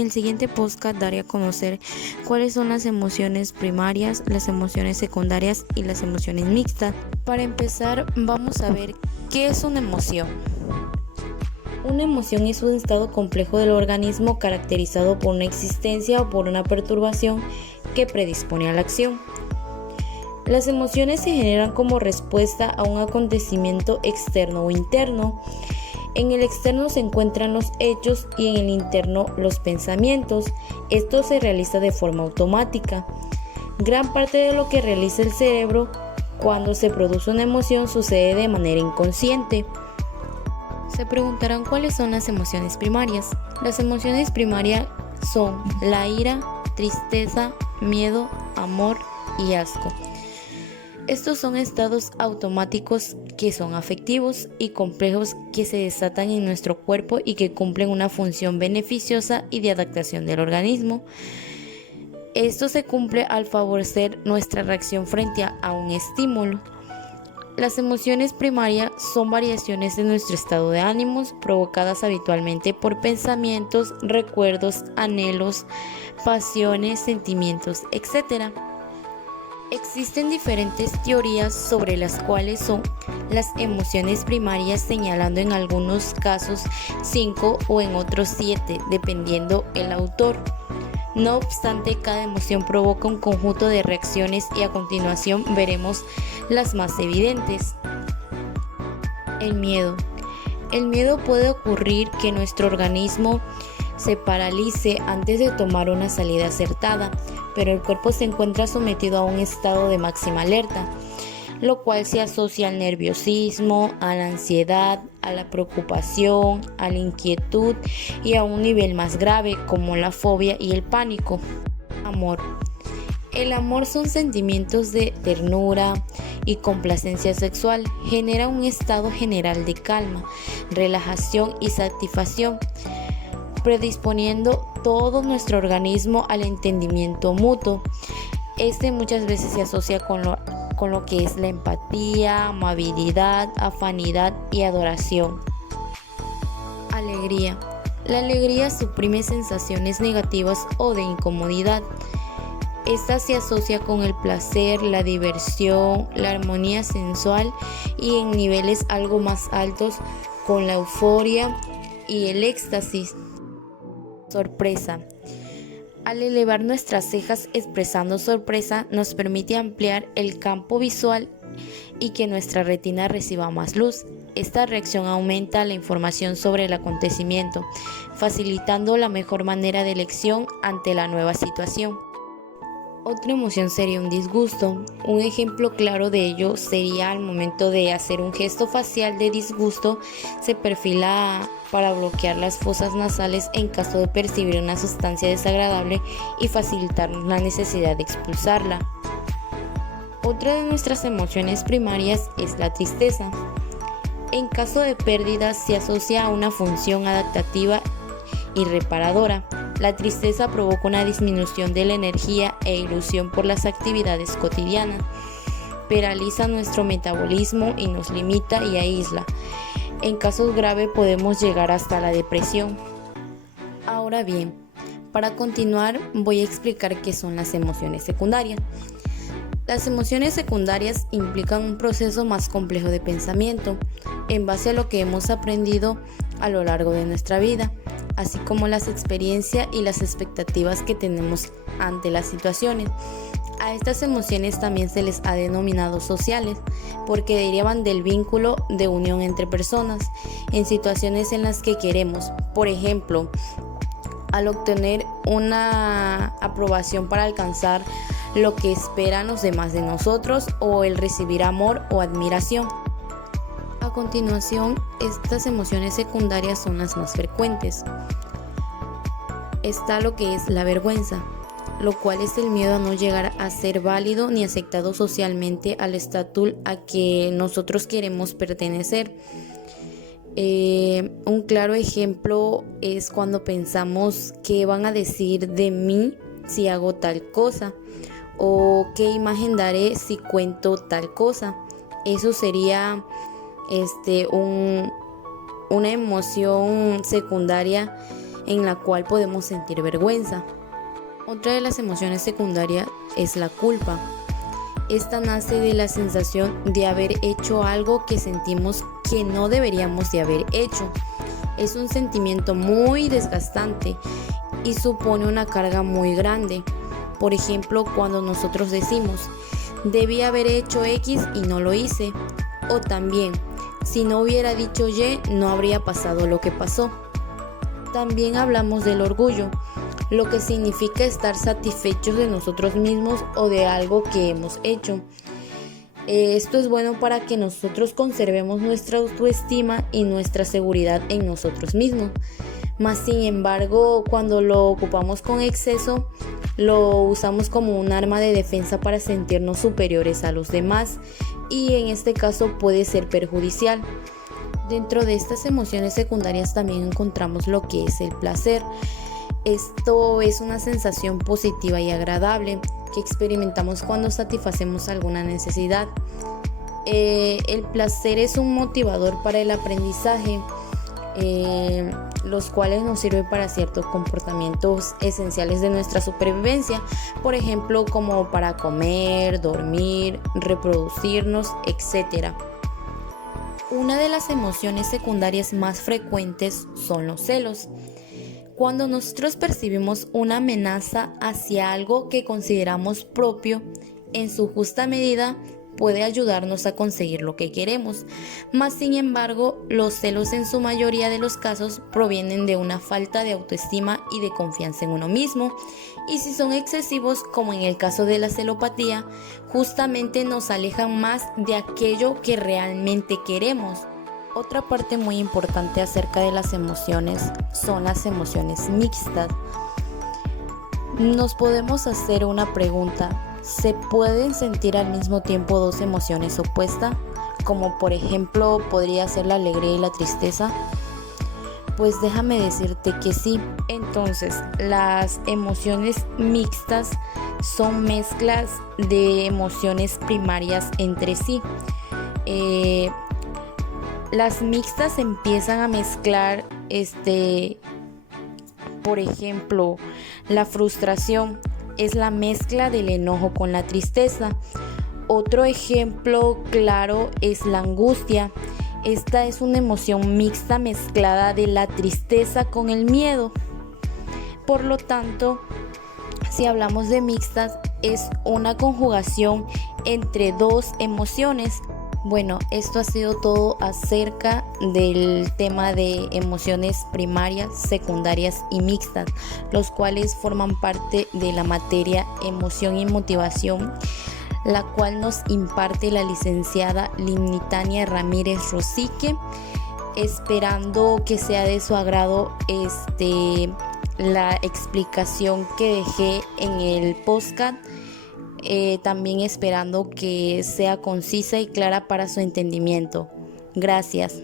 En el siguiente podcast daré a conocer cuáles son las emociones primarias, las emociones secundarias y las emociones mixtas. Para empezar, vamos a ver qué es una emoción. Una emoción es un estado complejo del organismo caracterizado por una existencia o por una perturbación que predispone a la acción. Las emociones se generan como respuesta a un acontecimiento externo o interno. En el externo se encuentran los hechos y en el interno los pensamientos. Esto se realiza de forma automática. Gran parte de lo que realiza el cerebro cuando se produce una emoción sucede de manera inconsciente. Se preguntarán cuáles son las emociones primarias. Las emociones primarias son la ira, tristeza, miedo, amor y asco. Estos son estados automáticos que son afectivos y complejos que se desatan en nuestro cuerpo y que cumplen una función beneficiosa y de adaptación del organismo. Esto se cumple al favorecer nuestra reacción frente a un estímulo. Las emociones primarias son variaciones de nuestro estado de ánimos provocadas habitualmente por pensamientos, recuerdos, anhelos, pasiones, sentimientos, etc. Existen diferentes teorías sobre las cuales son las emociones primarias, señalando en algunos casos 5 o en otros 7, dependiendo el autor. No obstante, cada emoción provoca un conjunto de reacciones y a continuación veremos las más evidentes. El miedo. El miedo puede ocurrir que nuestro organismo se paralice antes de tomar una salida acertada, pero el cuerpo se encuentra sometido a un estado de máxima alerta, lo cual se asocia al nerviosismo, a la ansiedad, a la preocupación, a la inquietud y a un nivel más grave como la fobia y el pánico. Amor. El amor son sentimientos de ternura y complacencia sexual. Genera un estado general de calma, relajación y satisfacción, predisponiendo todo nuestro organismo al entendimiento mutuo. Este muchas veces se asocia con lo que es la empatía, amabilidad, afinidad y adoración. Alegría. La alegría suprime sensaciones negativas o de incomodidad. Esta se asocia con el placer, la diversión, la armonía sensual y en niveles algo más altos con la euforia y el éxtasis. Sorpresa. Al elevar nuestras cejas expresando sorpresa, nos permite ampliar el campo visual y que nuestra retina reciba más luz. Esta reacción aumenta la información sobre el acontecimiento, facilitando la mejor manera de elección ante la nueva situación. Otra emoción sería un disgusto. Un ejemplo claro de ello sería al momento de hacer un gesto facial de disgusto, se perfila para bloquear las fosas nasales en caso de percibir una sustancia desagradable y facilitar la necesidad de expulsarla. Otra de nuestras emociones primarias es la tristeza. En caso de pérdida se asocia a una función adaptativa y reparadora. La tristeza provoca una disminución de la energía e ilusión por las actividades cotidianas. Paraliza nuestro metabolismo y nos limita y aísla. En casos graves podemos llegar hasta la depresión. Ahora bien, para continuar voy a explicar qué son las emociones secundarias. Las emociones secundarias implican un proceso más complejo de pensamiento en base a lo que hemos aprendido a lo largo de nuestra vida, así como las experiencias y las expectativas que tenemos ante las situaciones. A estas emociones también se les ha denominado sociales, porque derivan del vínculo de unión entre personas en situaciones en las que queremos, por ejemplo, al obtener una aprobación para alcanzar lo que esperan los demás de nosotros o el recibir amor o admiración. A continuación, estas emociones secundarias son las más frecuentes. Está lo que es la vergüenza, lo cual es el miedo a no llegar a ser válido ni aceptado socialmente al estatus a que nosotros queremos pertenecer. Un claro ejemplo es cuando pensamos qué van a decir de mí si hago tal cosa o qué imagen daré si cuento tal cosa. Eso sería una emoción secundaria en la cual podemos sentir vergüenza. Otra de las emociones secundarias es la culpa. Esta nace de la sensación de haber hecho algo que sentimos que no deberíamos de haber hecho. Es un sentimiento muy desgastante y supone una carga muy grande. Por ejemplo, cuando nosotros decimos, debí haber hecho X y no lo hice. O también, si no hubiera dicho Y, no habría pasado lo que pasó. También hablamos del orgullo, lo que significa estar satisfechos de nosotros mismos o de algo que hemos hecho. Esto es bueno para que nosotros conservemos nuestra autoestima y nuestra seguridad en nosotros mismos. Mas sin embargo, cuando lo ocupamos con exceso, lo usamos como un arma de defensa para sentirnos superiores a los demás, y en este caso puede ser perjudicial. Dentro de estas emociones secundarias también encontramos lo que es el placer. Esto es una sensación positiva y agradable que experimentamos cuando satisfacemos alguna necesidad. El placer es un motivador para el aprendizaje, los cuales nos sirven para ciertos comportamientos esenciales de nuestra supervivencia, por ejemplo, como para comer, dormir, reproducirnos, etc. Una de las emociones secundarias más frecuentes son los celos. Cuando nosotros percibimos una amenaza hacia algo que consideramos propio, en su justa medida puede ayudarnos a conseguir lo que queremos. Mas sin embargo, los celos en su mayoría de los casos provienen de una falta de autoestima y de confianza en uno mismo. Y si son excesivos, como en el caso de la celopatía, justamente nos alejan más de aquello que realmente queremos. Otra parte muy importante acerca de las emociones son las emociones mixtas. Nos podemos hacer una pregunta: ¿se pueden sentir al mismo tiempo dos emociones opuestas? Como por ejemplo podría ser la alegría y la tristeza. Pues déjame decirte que sí. Entonces, las emociones mixtas son mezclas de emociones primarias entre sí. Las mixtas empiezan a mezclar, por ejemplo, la frustración es la mezcla del enojo con la tristeza. Otro ejemplo claro es la angustia. Esta es una emoción mixta mezclada de la tristeza con el miedo. Por lo tanto, si hablamos de mixtas, es una conjugación entre dos emociones. Bueno, esto ha sido todo acerca del tema de emociones primarias, secundarias y mixtas, los cuales forman parte de la materia emoción y motivación, la cual nos imparte la licenciada Limnitania Ramírez Rosique, esperando que sea de su agrado la explicación que dejé en el podcast. También esperando que sea concisa y clara para su entendimiento. Gracias.